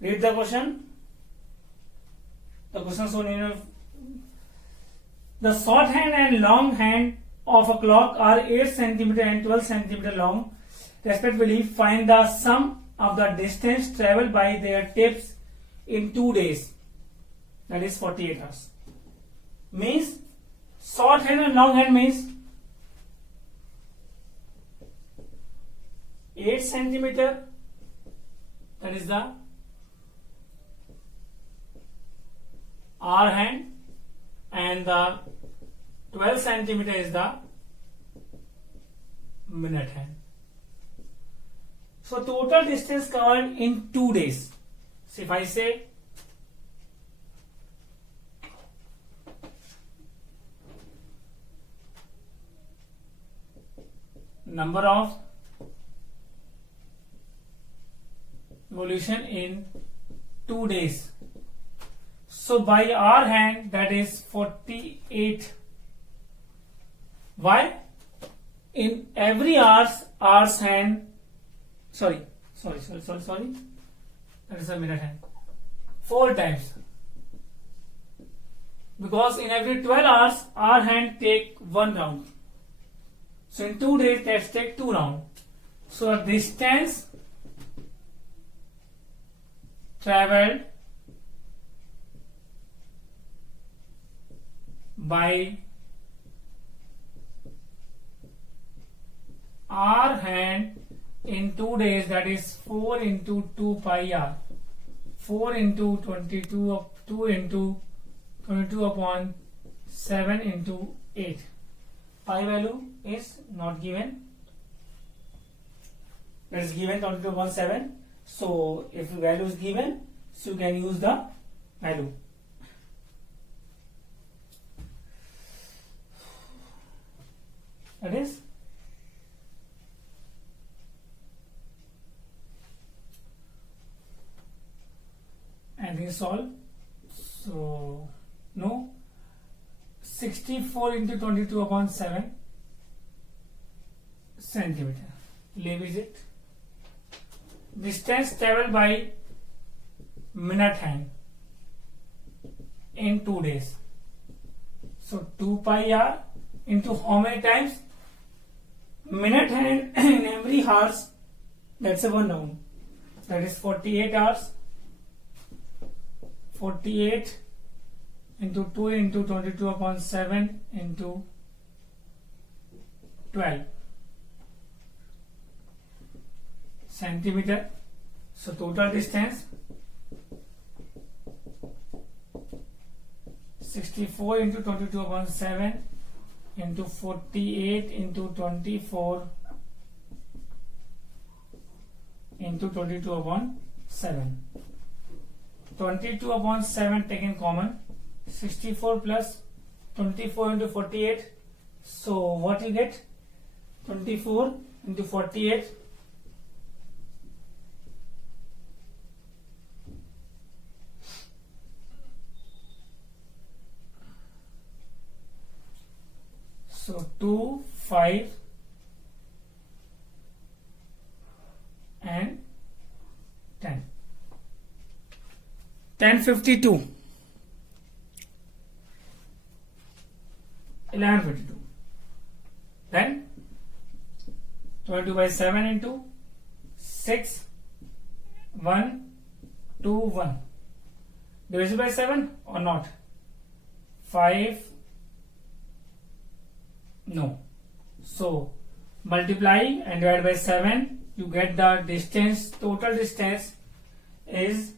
Read the question. The question shown in the short hand and long hand of a clock are 8 centimeter and 12 centimeter long, respectively. Find the sum of the distance traveled by their tips in 2 days, that is 48 hours. Means short hand and long hand means 8 centimeter, that is the hour hand, and the 12 centimeter is the minute hand. So total distance covered in 2 days. So if I say number of evolution in 2 days. So by our hand, that is 48. Why? In every hour's hand, sorry. That is a minute hand. 4 times. Because in every 12 hours, our hand take 1 round. So in 2 days, let's take 2 rounds. So a distance traveled by our hand in 2 days, that is 4 into 2 pi r. 4 into 22 of 2 into 22 upon 7 into 8. Pi value is not given. It is given 22 upon 7. So if the value is given, so you can use the value. That is and this all. So no, 64 into 22 upon 7 centimeter. Leave is it. Distance traveled by minute hand in 2 days. So 2 pi r into how many times? Minute hand in every hours, that's a 1 round. That is 48 hours. 48 into 2 into 22 upon 7 into 12 centimeter. So total distance 64 into 22 upon 7 into 48 into 24 into 22 upon 7. 22 upon 7 taken common. 64 plus 24 into 48. So what you get? 24 into 48. So 2, 5 and 10. 1052. 1152. Then 22 by 7 into 6, 1, 2, 1. Divisible by 7 or not? 5. No. So multiply and divide by 7, you get the distance. Total distance is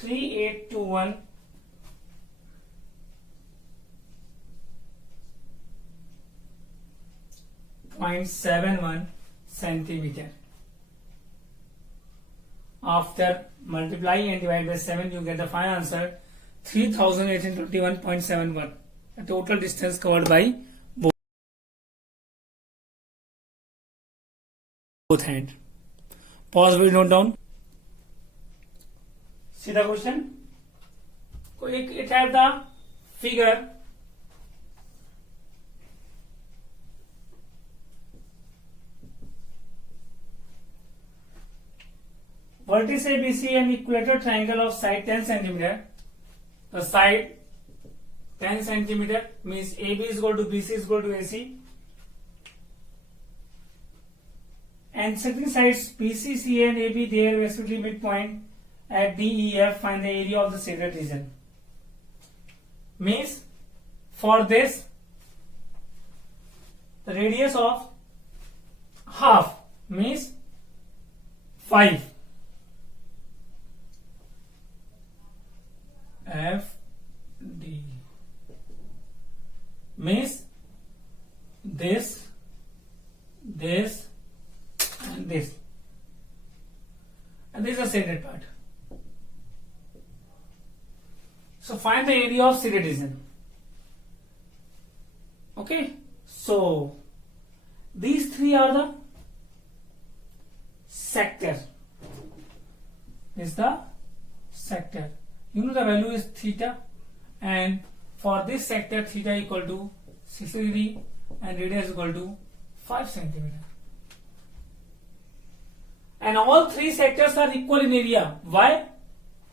3821.71 centimeter. After multiply and divide by 7, you get the final answer 3821.71. The total distance covered by both hand. Pause, we note down. See the question. It has the figure. What vertex ABC and equilateral triangle of side 10 centimeter. The side 10 centimeter means AB is equal to BC is equal to AC. And second sides BC, CA and AB, they are respectively midpoint at DEF. Find the area of the shaded region. Means for this, the radius of half means 5. FD means this, this, and this, and this is a shaded part. So find the area of shaded region. Okay, so these three are the sector. This is the sector. You know the value is theta, and for this sector theta equal to 60 degree and radius equal to 5 centimeter. And all three sectors are equal in area. Why?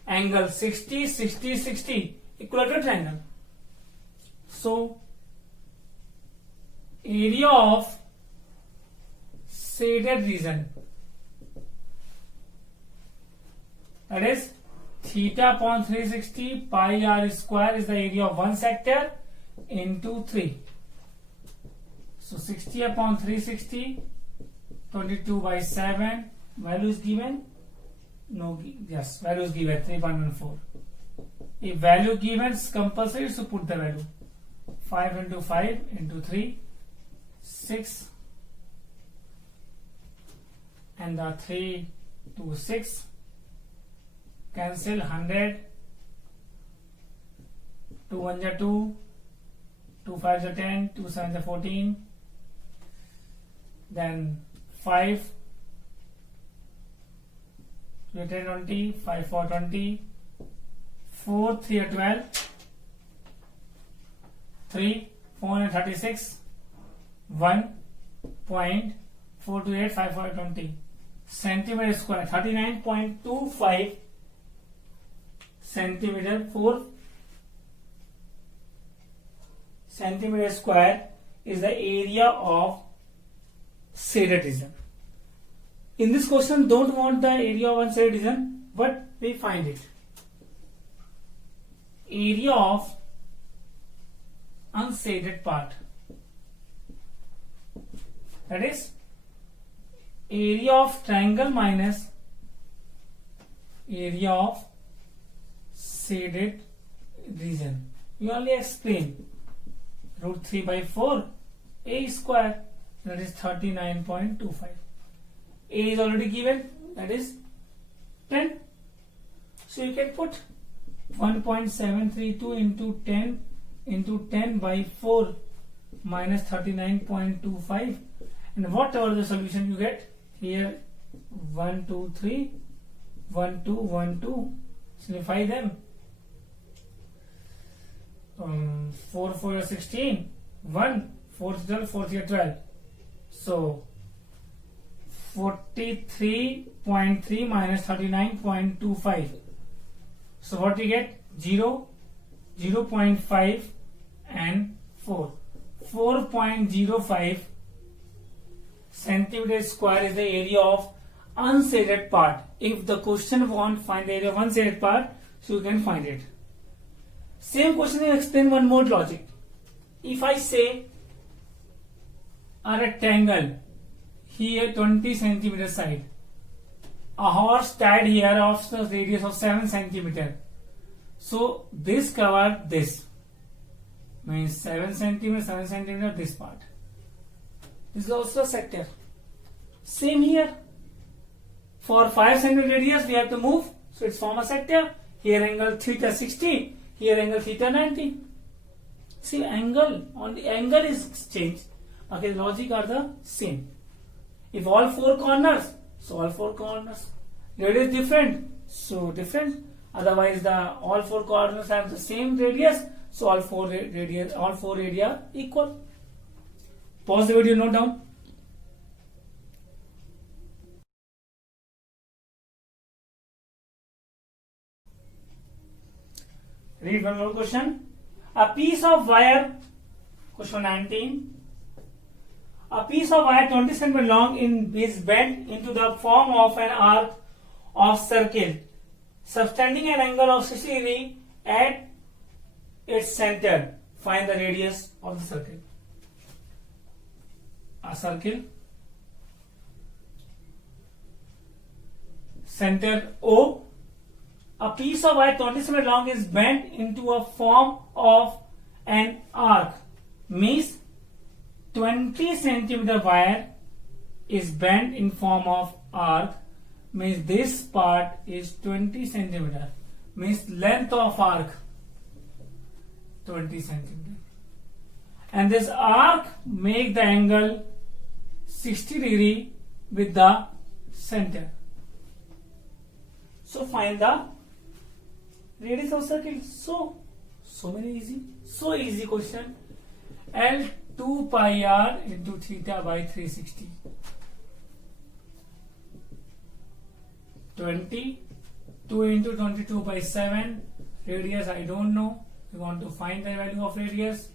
Angle 60, 60, 60, equilateral triangle. So area of shaded region, that is theta upon 360 pi r square is the area of one sector into 3. So 60 upon 360, 22 by 7. Value is given? No, yes, value is given 3.14. If value given is compulsory, so put the value. 5 into 5 into 3, 6, and the 3 to 6 cancel 100, 2 1 are 2, 2 5 are 10, 2 7 are 14, then 5 10 20, 5 4 20, 4 3 are 12, 3 4 and 36, 1.428 5 4 20 centimeter square, 39.25 centimeter 4 centimeter square is the area of shaded region. In this question, don't want the area of unshaded region, but we find it. Area of unshaded part, that is area of triangle minus area of shaded region. We only explain root 3 by 4 a square, that is 39.25. A is already given, that is 10. So you can put 1.732 into 10 by 4 minus 39.25, and whatever the solution you get here, 1 2 3 1 2 1 2, simplify them. 4 4 are 16, 1 4 12, 4 3 are 12. So 43.3 minus 39.25. So what we get? 0, 0.5 and 4. 4.05 centimeter square is the area of unshaded part. If the question wants find the area of unshaded part, so you can find it. Same question will explain one more logic. If I say a rectangle here 20 centimeter side, a horse tied here of the radius of 7 centimeter. So this cover this, means 7 centimeter this part. This is also a sector. Same here. For 5 centimeter radius we have to move, so it's form a sector. Here angle theta 60, here angle theta 90. See, angle on the angle is changed. Okay, logic are the same. If all 4 corners, so all 4 corners. Radius different, so different. Otherwise, all 4 corners have the same radius, so all 4 area equal. Pause the video, note down. Read one more question. A piece of wire, question 19. A piece of wire 20 cm long is bent into the form of an arc of circle, subtending an angle of 60 degree at its center. Find the radius of the circle. A circle, center O. A piece of wire 20 cm long is bent into a form of an arc. Means 20 cm wire is bent in form of arc. Means this part is 20 cm. Means length of arc 20 cm. And this arc make the angle 60 degree with the center. So find the radius of circle. So many easy. So easy question. L 2 pi r into theta by 360. 20. 2 into 22 by 7. Radius I don't know. We want to find the value of radius.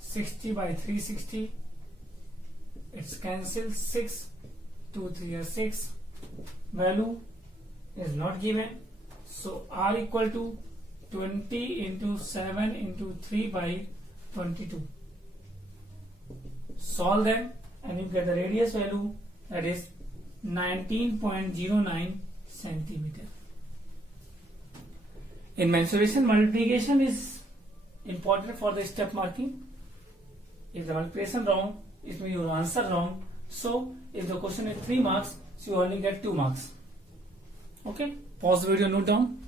60 by 360. It's cancelled. 6. 2 3 are 6. Value is not given. So r equal to 20 into 7 into 3 by 22. Solve them and you get the radius value, that is 19.09 centimeter. In mensuration, multiplication is important for the step marking. If the multiplication wrong, it means your answer wrong. So if the question is 3 marks, so you only get 2 marks. Okay, pause the video, note down.